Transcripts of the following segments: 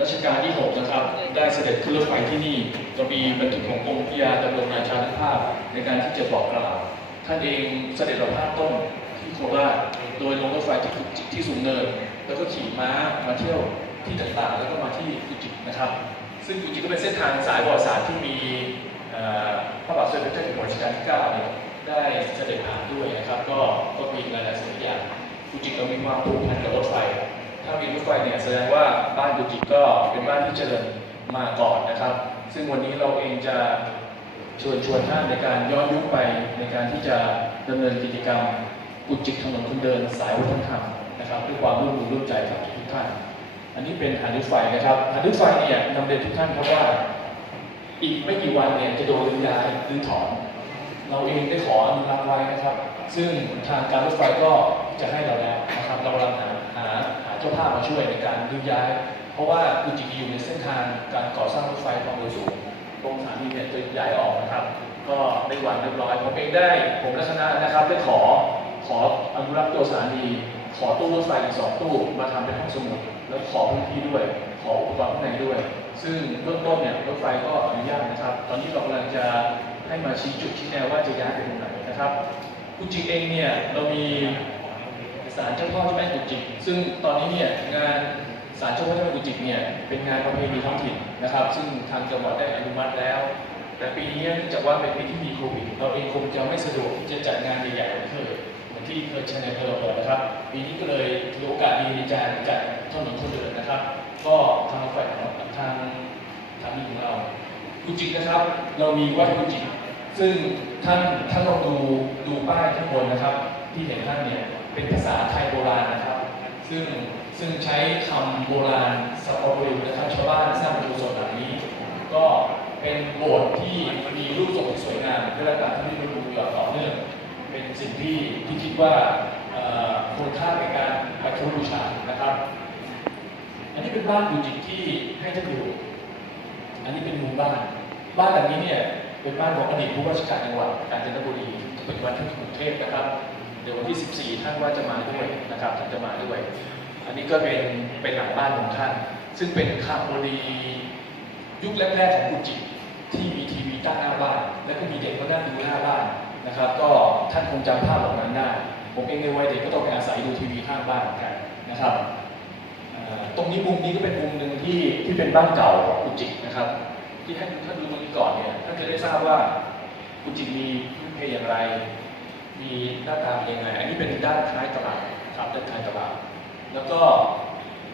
รัชกาลที่ 6 นะครับ ได้เสด็จขึ้นรถไฟที่นี่จะมีบันทึกของกรมพิยาดำรงราชานุภาพในการที่จะบอกกล่าว ท่านเองเสด็จประพาสต้นที่โคราชโดยลงรถไฟที่กุจิที่สูงเนิน แล้วก็ขี่ม้ามาเที่ยวที่ต่างๆ แล้วก็มาที่กุจินะครับ ซึ่งกุจิก็เป็นเส้นทางสายประวัติศาสตร์ที่มีพระบาทสมเด็จพระเจ้าอยู่หัวรัชกาลที่9เนี่ยได้เสด็จผ่านด้วยนะครับ ก็ก็มีหลายๆสิ่งหลายอย่างกุจิก็มีความผูกพันกับรถไฟามีรถไฟเนี่ยแสดงว่าบ้านกุจิก็เป็นบ้านที่เจริญมาก่อนนะครับ ซึ่งวันนี้เราเองจะชวนชวนท่านในการย้อนยุคไปในการที่จะดำเนินกิจกรรมกุจิถนนคนเดินสายวัฒนธรรมนะครับด้วยความร่วมมือร่วมใจกับทุกท่าน อันนี้เป็นหาดรถไฟนะครับหาดรถไฟเนี่ยนำเรียนทุกท่านครับว่าอีกไม่กี่วันเนี่ยจะโดนรื้อย้ายรื้อถอน เราเองได้ขออนุรักษ์ไว้นะครับ ซึ่งทางการรถไฟก็จะให้เราแล้วนะครับเรากำลังหา หาหาเจ้าภาพมาช่วยในการรื้อย้าย เพราะว่ากุจิอยู่ในเส้นทางการก่อสร้างรถไฟความเร็วสูงตรงสถานีเนี่ยจะย้ายออกนะครับ ก็ได้วางเรียบร้อยผมเองได้ผมและคณะนะครับได้ขอขออนุรักษ์ตัวสถานีขอตู้รถไฟอีกสองตู้มาทำเป็นห้องสมุดแล้วขอพื้นที่ด้วย ขออุปกรณ์ข้างในด้วย ซึ่งเบื้องต้นเนี่ยรถไฟก็อนุญาตนะครับ ตอนนี้เรากำลังจะให้มาชี้จุดชี้แนวว่าจะย้ายไปตรงไหนนะครับกุจิเองเนี่ยเรามี ศาลเจ้าพ่อเจ้าแม่กุจิก ซึ่งตอนนี้เนี่ยงานศาลเจ้าพ่อเจ้าแม่กุจิกเนี่ยเป็นงานประเพณีท้องถิ่นนะครับ ซึ่งทางจังหวัดได้อนุมัติแล้ว แต่ปีนี้เนื่องจากว่าเป็นปีที่มีโควิดเราเองคงจะไม่สะดวกที่จะจัดงานใหญ่ๆเหมือนเคยเหมือนที่เคยชิญในเทอร์เปิดนะครับ ปีนี้ก็เลยถือโอกาสดีในการจัดถนนคนเดินนะครับ ก็ทางฝ่ายของทางทางนี้ของเรากุจิกนะครับ เรามีวัดกุจิกซึ่งท่านท่านลองดูดูป้ายข้างบนนะครับ ที่เห็นท่านเนี่ย เป็นภาษาไทยโบราณนะครับ ซึ่งซึ่งใช้คำโบราณสปอร์ตวิลนะครับชาวบ้านสร้างป็นกุศลหลังนี้ ก็เป็นโบสถ์ที่มีรูปทรงที่สวยงามได้รับการที่นิยมอย่างต่อเนื่องเป็นสิ่งที่ที่คิดว่าควรค่าในการไปเคารพบูชานะครับ อันนี้เป็นบ้านบูจิตที่ให้ท่านอยู่ อันนี้เป็นมุมบ้าน บ้านหลังนี้เนี่ยเป็นบ้านของอดีตผู้ว่าราชการจังหวัดกาญจนบุรีปัจจุบันท่านอยู่กรุงเทพนะครับ เดี๋ยววันที่ 14 ท่านว่าจะมาด้วยนะครับท่านจะมาด้วย อันนี้ก็เป็นเป็นหลังบ้านของท่าน ซึ่งเป็นคาโมดียุคแรกๆของกุจิที่มีทีวีตั้งหน้าบ้าน แล้วก็มีเด็กมานั่งดูหน้าบ้านนะครับ ก็ท่านคงจำภาพเหล่านั้นได้ ผมเองในวัยเด็กก็ต้องไปอาศัยดูทีวีข้างบ้านเหมือนกันนะครับตรงนี้มุมนี้ก็เป็นมุมหนึ่งที่ที่เป็นบ้านเก่าของกุจินะครับ ที่ให้ท่านดูตรงนี้ก่อนเนี่ยท่านจะได้ทราบว่ากุจิมีพื้นเพอย่างไร มีหน้าตาเป็นยังไงอันนี้เป็นด้านท้ายตลาดครับด้านท้ายตลาด แล้วก็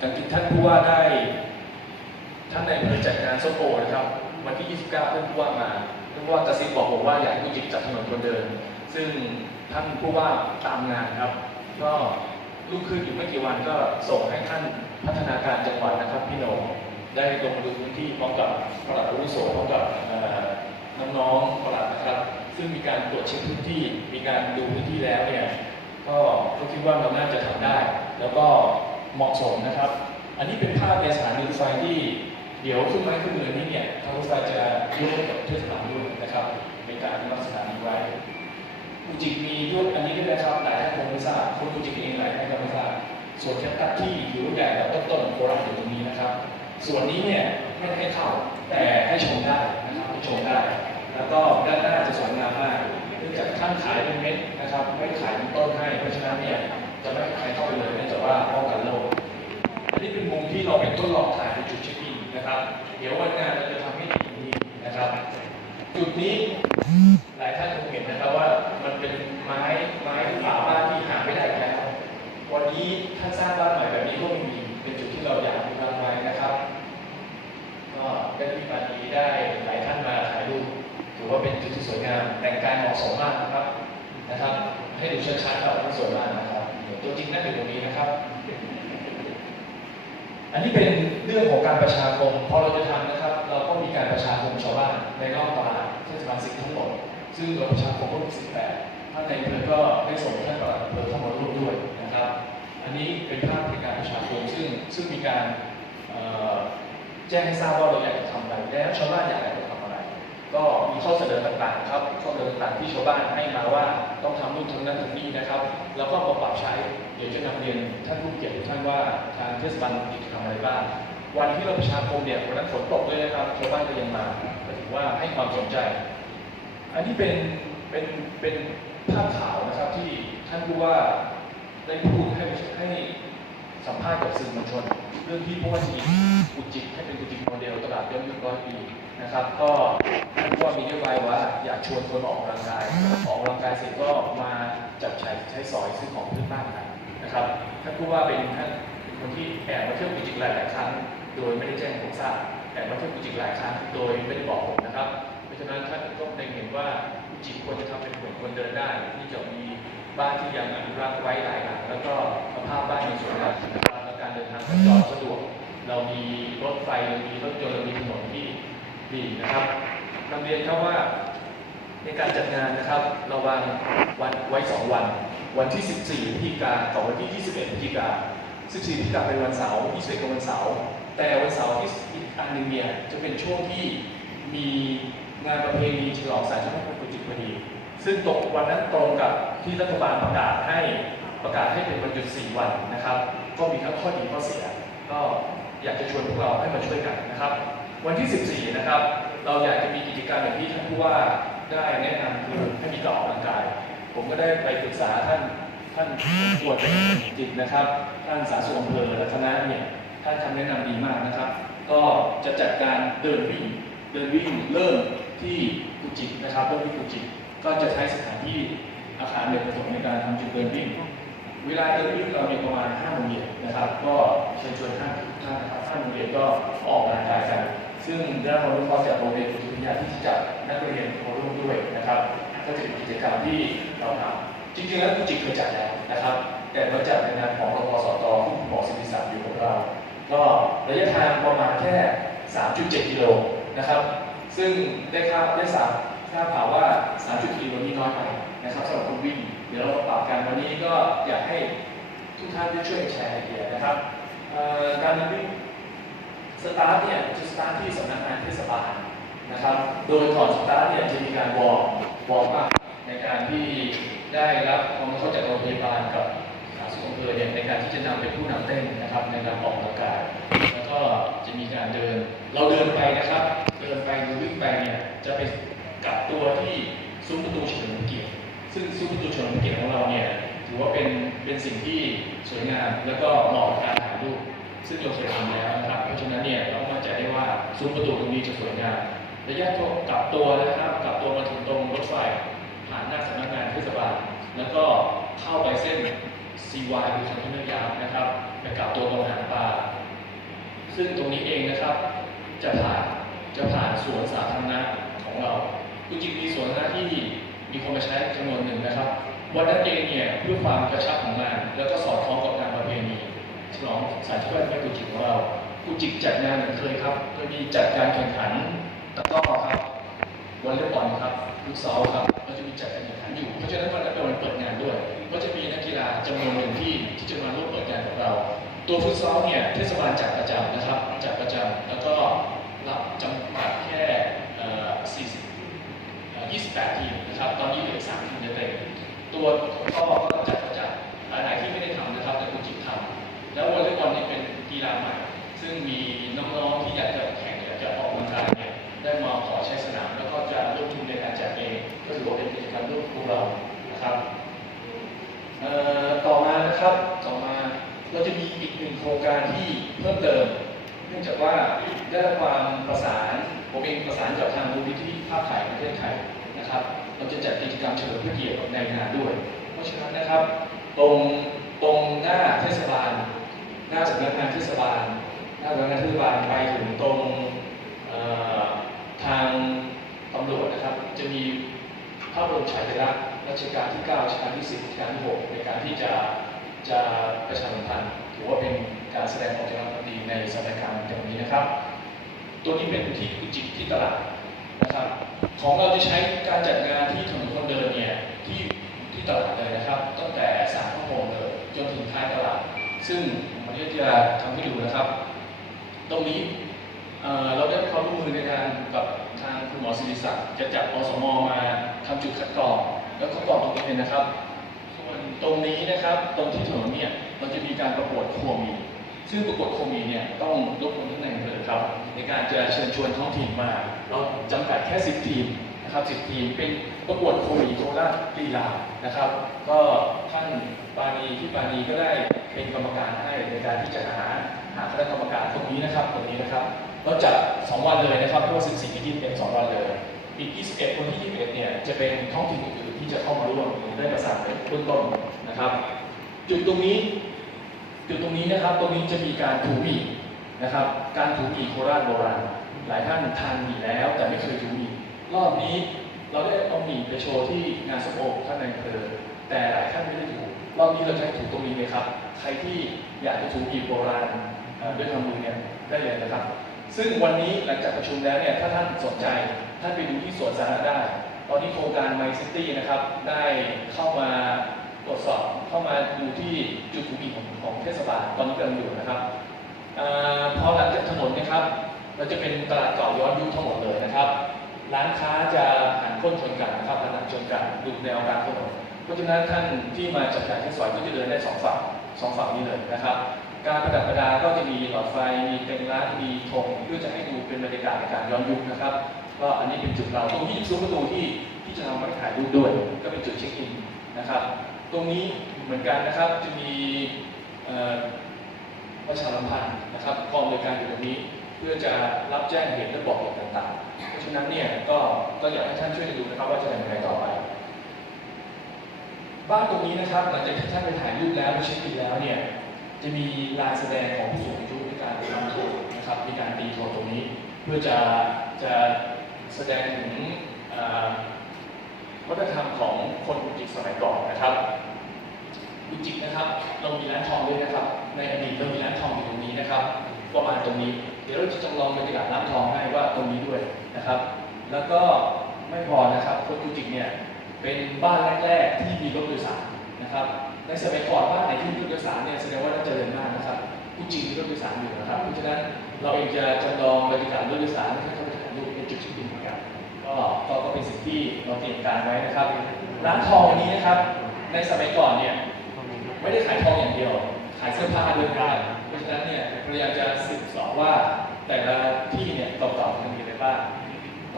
ทางที่ท่านผู้ว่าได้ท่านในอำเภอจัดงานส้มโอนะครับวันที่ 29 ท่านผู้ว่ามาท่านผู้ว่ากระซิบบอกผมว่าอยากให้กุจิจัดถนนคนเดิน ซึ่งท่านผู้ว่าตามงานครับ ก็ลุกขึ้นอยู่ไม่กี่วันก็ส่งให้ท่านพัฒนาการจังหวัดนะครับพี่โหนงได้ลงดูพื้นที่พร้อมกับปลัดอาวุโสพร้อมกับน้องๆปลัดนะครับ ซึ่งมีการตรวจเช็คพื้นที่ มีการดูพื้นที่แล้วเนี่ยก็ก็คิดว่าเราน่าจะทำได้ แล้วก็เหมาะสมนะครับ อันนี้เป็นภาพในสถานีรถไฟที่เดี๋ยวขึ้นไม้ขึ้นมือนี้เนี่ยทางรถไฟจะยกให้กับเทศบาลด้วยนะครับในการอนุรักษ์สถานีไว้ฟูจิมียกอันนี้ด้วยนะครับหลายท่านคงไม่ทราบคนฟูจิเองหลายท่านก็ไม่ทราบส่วนแคปตัสที่อยู่ใหญ่แล้วก็ต้นของโคราชอยู่ตรงนี้นะครับ ส่วนนี้เนี่ยไม่ให้เข้าแต่ให้ชมได้นะครับให้ชมได้ แล้วก็ด้านหน้าจะสวยง นื่องจากท่านขายเป็นเม็ดนะครับ ไม่ขายเป็นต้นให้เพราะฉะนั้นเนี่ยจะไม่ให้ใครเข้าไปเลยเนื่องจากว่าป้องกันโรคอันนี้เป็นมุมที่เราเป็นทดลองถ่ายในจุดเช็คอินนะครับ เดี๋ยววันงานเราจะทำให้ดีกว่านี้นะครับ จุดนี้หลายท่านคงเห็นนะครับว่ามันเป็นไม้ไม้ฝาบ้านที่หาไม่ได้แล้ววันนี้ท่านสร้างบ้านใหม่มีเป็นจุดที่เราอยากมีบ้านไว้นะครับ ก็ได้ที่มาดีได้หลายท่านมาถ่ายรูปถือว่าเป็นจุดที่สวยงาม แต่งกายเหมาะสมมากนะครับนะครับ ให้ดูชัดๆครับว่าสวยมากนะครับตัวจริงนั่งอยู่ตรงนี้นะครับ อันนี้เป็นเรื่องของการประชาคมพอเราจะทำนะครับ เราก็มีการประชาคมชาวบ้านในรอบตลาดเทศบาลสิงห์ทั้งหมดซึ่งเราประชาคมก็รู้สึกแปดท่านในอำเภอก็ได้ส่งท่านประหลัดอำเภอเข้ามาร่วมด้วยนะครับ อันนี้เป็นภาพในการประชาคมซึ่งซึ่งมีการแจ้งให้ทราบว่าเราอยากจะทำอะไรแล้วชาวบ้านอยาก ก็มีข้อเสนอต่างๆครับข้อเสนอต่างๆที่ชาวบ้านให้มาว่าต้องทำนู่นทำนั้นทำนี่นะครับ แล้วก็มาปรับใช้เดี๋ยวจะนำเรียนท่านผู้เกียรติทุกท่านว่าทางเทศบาลมีกิจกรรมอะไรบ้างวันที่เราประชาคมเนี่ยวันนั้นฝนตกด้วยนะครับชาวบ้านก็ยังมาก็ถือว่าให้ความสนใจ อันนี้เป็นเป็นเป็นภาพข่าวนะครับที่ท่านผู้ว่าได้พูดให้ให้สัมภาษณ์กับสื่อมวลชน เรื่องที่ผู้ว่าจีกุจิกให้เป็นกุจิกโมเดลตลาดย้อนยุคร้อยปี นะครับ ก็ท่านผู้ว่ามีนโยบายว่าอยากชวนคนออกกำลังกาย ออกกำลังกายเสร็จก็มาจับใช้ใช้สอยซื้อของพื้นบ้านกันนะครับท่านผู้ว่าเป็นท่านคนที่แอบมาเที่ยวกุจิกหลายๆครั้ง โดยไม่ได้แจ้งผมทราบแอบมาเที่ยวกุจิกหลายครั้งโดยไม่ได้บอกผมนะครับ เพราะฉะนั้นท่านก็เล็งเห็นว่ากุจิควรจะทำเป็นถนนคนเดินได้ที่จะมีบ้านที่ยังอนุรักษ์ไว้หลายหลังแล้วก็สภาพบ้านมีส่วยงามนะครับและการเดินทางสัญจรสะดวก เรามีรถไฟเรามีรถยนต์เรามีถนนที่ ดีนะครับนำเรียนครับว่าในการจัดงานนะครับเราวางวันไว้ 2 วัน วันที่ 14พฤศจิกาต่อวันที่ 21พฤศจิกา14พฤศจิกาเป็นวันเสาร์21เป็นวันเสาร์แต่วันเสาร์ที่อีกอันหนึ่งเนี่ยจะเป็นช่วงที่มีงานประเพณีฉลองสายชาติพุทธจิตพอดี ซึ่งตกวันนั้นตรงกับที่รัฐบาลประกาศให้ประกาศให้เป็นวันหยุด 4 วันนะครับ ก็มีทั้งข้อดีข้อเสีย ก็อยากจะชวนพวกเราให้มาช่วยกันนะครับ วันที่ 14 นะครับ เราอยากจะมีกิจกรรมอย่างที่ท่านผู้ว่าได้แนะนำคือให้มีการออกกำลังกาย ผมก็ได้ไปปรึกษาท่านท่านตรวจจิตนะครับ ท่านสาธารณสุขอำเภอและคณะเนี่ยท่านคำแนะนำดีมากนะครับ ก็จะจัดการเดินวิ่งเดินวิ่งเริ่มที่กุจิตนะครับเริ่มที่กุจิตก็จะใช้สถานที่อาคารเรียนประถมในการทำจุดเดินวิ่งเวลาเดินวิ่งเรามีประมาณ5โมงเย็นนะครับ ก็เชิญชวนท่านทุกท่านนะครับ5โมงเย็นก็ออกกำลังกายกัน ซึ่งได้รับความรู้ความจากโรงเรียนอุตุวิทยาที่จัดนักเรียนมาร่วมด้วยนะครับ ก็จะเป็นกิจกรรมที่เราทำจริงๆแล้วกุจิเคยจัดแล้วนะครับ แต่เราจัดในงานของรพสตที่คุณหมอสิริศักดิ์อยู่กับเรา ก็ระยะทางประมาณแค่ 3.7 กิโลนะครับ ซึ่งได้ค่าได้สามทราบข่าวว่า3.4กิโลนี้น้อยไปนะครับสำหรับคนวิ่งเดี๋ยวเราปรับกันวันนี้ก็อยากให้ทุกท่านได้ช่วยแชร์ไอเดียนะครับการวิ่ง สตาร์ทเนี่ยจะสตาร์ทที่สำนักงานเทศบาลนะครับ โดยก่อนสตาร์ทเนี่ยจะมีการวอร์มวอร์มอัพในการที่ได้รับความรู้จากโรงพยาบาลกับสาธารณสุขอำเภอเนี่ยในการที่จะนำเป็นผู้นำเต้นนะครับในการออกกำลังกายแล้วก็จะมีการเดิน เราเดินไปนะครับ เดินไปหรือวิ่งไปเนี่ยจะไปกับตัวที่ซุ้มประตูเฉลิมเกียรติซึ่งซุ้มประตูเฉลิมเกียรติของเราเนี่ยถือว่าเป็นเป็นสิ่งที่สวยงามแล้วก็เหมาะกับการถ่ายรูป ซึ่งเราเคยทำแล้วนะครับ เพราะฉะนั้นเนี่ยเราก็มั่นใจได้ว่าซุ้มประตูตรงนี้จะสวยงามระยะตัวกลับตัวนะครับกลับตัวมาถึงตรงรถไฟ ผ่านหน้าสำนักงานเทศบาลแล้วก็เข้าไปเส้น CY หรือคอนทนเนยาวนะครับไปกลับตัวตรงหางปลาซึ่งตรงนี้เองนะครับจะผ่านจะผ่านสวนสาธารณะของเราคือจริงมีสวนสาธารณะที่มีคนมาใช้จำนวนหนึ่งนะครับวันนั้นเองเนี่ยเพื่อความกระชับของงาน แล้วก็สอดคล้องกับงานประเพณี ฉลองสายช่วยพระกุจิของเรากุจิจัดงานเหมือนเคยครับเคยมีจัดการแข่งขันตะก้อครับวอลเลย์บอลครับฟุตซอลครับก็จะมีจัดการแข่งขันอยู่ เพราะฉะนั้นวันนั้นเป็นวันเปิดงานด้วยก็จะมีนักกีฬาจำนวนหนึ่งที่ที่จะมาร่วมเปิดงานกับเรา ตัวฟุตซอลเนี่ยเทศบาลจัดประจำนะครับจัดประจำแล้วก็รับจำกัดแค่40 28 ทีมนะครับตอนนี้เหลือ3ทีมเต็มตัวก็ ซึ่งมีน้องๆที่อยากจะแข่งอยากจะออกกำลังกายเนี่ยได้มาขอใช้สนามแล้วก็จะร่วมทุนในการจัดเองก็ถือว่าเป็นกิจกรรมร่วมของเรานะครับต่อมานะครับต่อมาเราจะมีอีกหนึ่งโครงการที่เพิ่มเติม เนื่องจากว่าได้ความประสานผมเองประสานกับทางมูลนิธิภาพถ่ายประเทศไทยนะครับ เราจะจัดกิจกรรมเฉลิมพระเกียรติในงานด้วย เพราะฉะนั้นนะครับ ตรงตรงหน้าเทศบาล หน้าสำนักงานเทศบาล หน้าสำนักงานเทศบาลไปถึงตรงทางตำรวจนะครับ จะมีพระบรมฉายาลักษณ์รัชกาลที่ 9 รัชกาลที่ 10 รัชกาลที่ 6 ในการที่จะจะประชาสัมพันธ์ถือว่าเป็นการแสดงออกจากความดีในสถานการณ์แบบนี้นะครับ ตัวนี้เป็นที่กุจิตที่ตลาดนะครับของเราจะใช้การจัดงานที่ถนนคนเดินเนี่ยที่ที่ตลาดเลยนะครับ ตั้งแต่สามพระพรหมเลยจนถึงท้ายตลาด ซึ่งผมจะทำให้ดูนะครับ ตรงนี้เราได้ความร่วมมือในการกับทางคุณหมอศิริศักดิ์จะจัดอสมมาทำจุดคัดกรองแล้วคัดกรองตรงนี้เลยนะครับ ส่วนตรงนี้นะครับตรงที่ถนนเนี่ยเราจะมีการประกวดโคมีซึ่งประกวดโคมีเนี่ยต้องรบกวนท่านในการจะเชิญชวนท้องถิ่นมา เราจำกัดแค่ 10 ทีมนะครับ10 ทีมเป็นประกวดโควิดโคราชลีลานะครับ ก็ท่านปานีที่ปานีก็ได้เป็นกรรมการให้ในการที่จะหา หาคณะกรรมการตรงนี้นะครับตรงนี้นะครับเราจัด2วันเลยนะครับเพราะว่า14ที่เป็น2วันเลยอีก 21วันที่ 21 เนี่ย จะเป็นท้องถิ่นอื่นๆที่จะเข้ามาร่วมได้ประสานในเบื้องต้นนะครับ จุดตรงนี้ จุดตรงนี้นะครับ ตรงนี้จะมีการถูหมี่นะครับ การถูหมี่โคราชโบราณ หลายท่านทานหมี่แล้ว แต่ไม่เคยถูหมี่รอบนี้เราได้เอาหมี่ไปโชว์ที่งานสมโภชท่านในอำเภอแต่หลายท่านไม่ได้ถูรอบนี้เราจะให้ถูตรงนี้เลยครับ ใครที่อยากจะถูหมี่โบราณ ด้วยทำมือเนี่ยได้เลยนะครับ ซึ่งวันนี้หลังจากประชุมแล้วเนี่ยถ้าท่านสนใจท่านไปดูที่สวนสาธารณะได้ ตอนนี้โครงการ My City นะครับได้เข้ามาตรวจสอบเข้ามาดูที่จุดถูมีของของเทศบาลตอนนี้กำลังอยู่นะครับอพอหลังจากถนนนะครับเราจะเป็นตลาดเก่าย้อนยุคทั้งหมดเลยนะครับ ร้านค้าจะหันก้นชนกันนะครับหันชนกันดูแนวกลางถนนเพราะฉะนั้นท่านที่มาจับจ่ายที่ซอยก็จะเดินได้สองฝั่งสองฝั่งนี้เลยนะครับ การประดับประดาก็จะมีหลอดไฟ มีเป็นร้านมีธงเพื่อจะให้ดูเป็นบรรยากาศในการย้อนยุคนะครับ ก็อันนี้เป็นจุดเราตรงนี้ซุ้มประตูที่ที่จะนำไปถ่ายรูปด้วย ก็เป็นจุดเช็คอินนะครับ ตรงนี้เหมือนกันนะครับจะมีประชาสัมพันธ์นะครับกองบริการอยู่ตรงนี้ เพื่อจะรับแจ้งเหตุและบอกเหตุต่างๆ เพราะฉะนั้นเนี่ยก็ก็อยากให้ท่านช่วยดูนะครับว่าจะทำยังไงต่อไปบ้านตรงนี้นะครับหลังจากที่ท่านไปถ่ายรูปแล้วไปเช็คอินแล้วเนี่ย จะมีลานแสดงของผู้สูงอายุในการทำโทษนะครับมีการตีโทษตรงนี้ เพื่อจะจะแสดงถึงวัฒนธรรมของคนกุจิกสมัยก่อนนะครับกุจิกนะครับ เรามีร้านทองด้วยนะครับ ในอดีตเรามีร้านทองอยู่ตรงนี้นะครับประมาณตรงนี้ เดี๋ยวเราจะจำลองบรรยากาศร้านทองให้ว่าตรงนี้ด้วยนะครับ แล้วก็ไม่พอนะครับคนกุจิกเนี่ยเป็นบ้านแรก ๆ ที่มีรถโดยสารนะครับ ในสมัยก่อนบ้านไหนที่มีรถโดยสารเนี่ยแสดงว่าน่าจะเจริญมากนะครับผู้จริงมีรถโดยสารอยู่นะครับ เพราะฉะนั้นเราเองจะจำลองบรรยากาศรถโดยสารให้เข้าไปถ่ายรูปเป็นจุดเช็คอินเหมือนกันก็ก็เป็นสิ่งที่เราเตรียมการไว้นะครับ ร้านทองอันนี้นะครับ ในสมัยก่อนเนี่ยไม่ได้ขายทองอย่างเดียว ขายเสื้อผ้าด้วยกันเพราะฉะนั้นเนี่ยพยายามจะสืบสอบว่าแต่ละที่เนี่ยเก่าๆมันมีอะไรบ้าง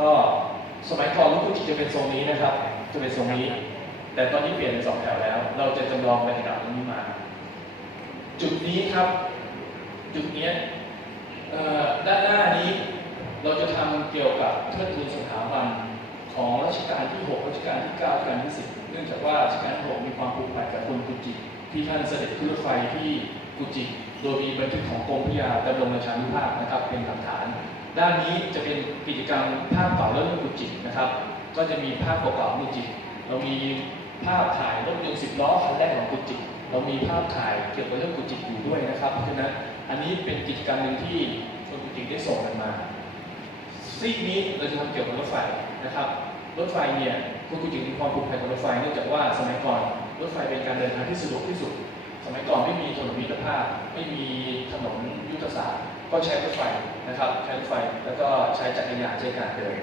ก็สมัยก่อนลูกกุจิจะเป็นทรงนี้นะครับ จะเป็นทรงนี้ แต่ตอนนี้เปลี่ยนเป็นสองแถวแล้ว เราจะจำลองบรรยากาศตรงนี้มา จุดนี้ครับ จุดเนี้ยด้านหน้านี้เราจะทำเกี่ยวกับเทิดทูนสถาบันของรัชกาลที่ 6 รัชกาลที่ 9 รัชกาลที่ 10 เนื่องจากว่ารัชกาลที่ 6 มีความผูกพันกับคนกุจิที่ท่านเสด็จขึ้นรถไฟที่กุจิโดยมีบันทึกของกรมพระยาดำรงราชานุภาพนะครับ เป็นหลักฐาน ด้านนี้จะเป็นกิจกรรมภาพเก่าและเรื่องกุจินะครับ ก็จะมีภาพเก่าๆกุจิเรามี ภาพถ่ายรถยนต์สิบล้อคันแรกของกุจิเรามีภาพถ่ายเกี่ยวกับเรื่องกุจิอยู่ด้วยนะครับ เพราะฉะนั้นอันนี้เป็นกิจกรรมหนึ่งที่คนกุจิได้ส่งกันมาซีกนี้เราจะทำเกี่ยวกับรถไฟนะครับรถไฟเนี่ยคุณกุจิมีความผูกพันกับรถไฟเนื่องจากว่าสมัยก่อนรถไฟเป็นการเดินทางที่สะดวกที่สุด สมัยก่อนไม่มีถนนมิตรภาพ ไม่มีถนนยุทธศาสตร์ ก็ใช้รถไฟนะครับใช้รถไฟแล้วก็ใช้จักรยานใช้การเดิน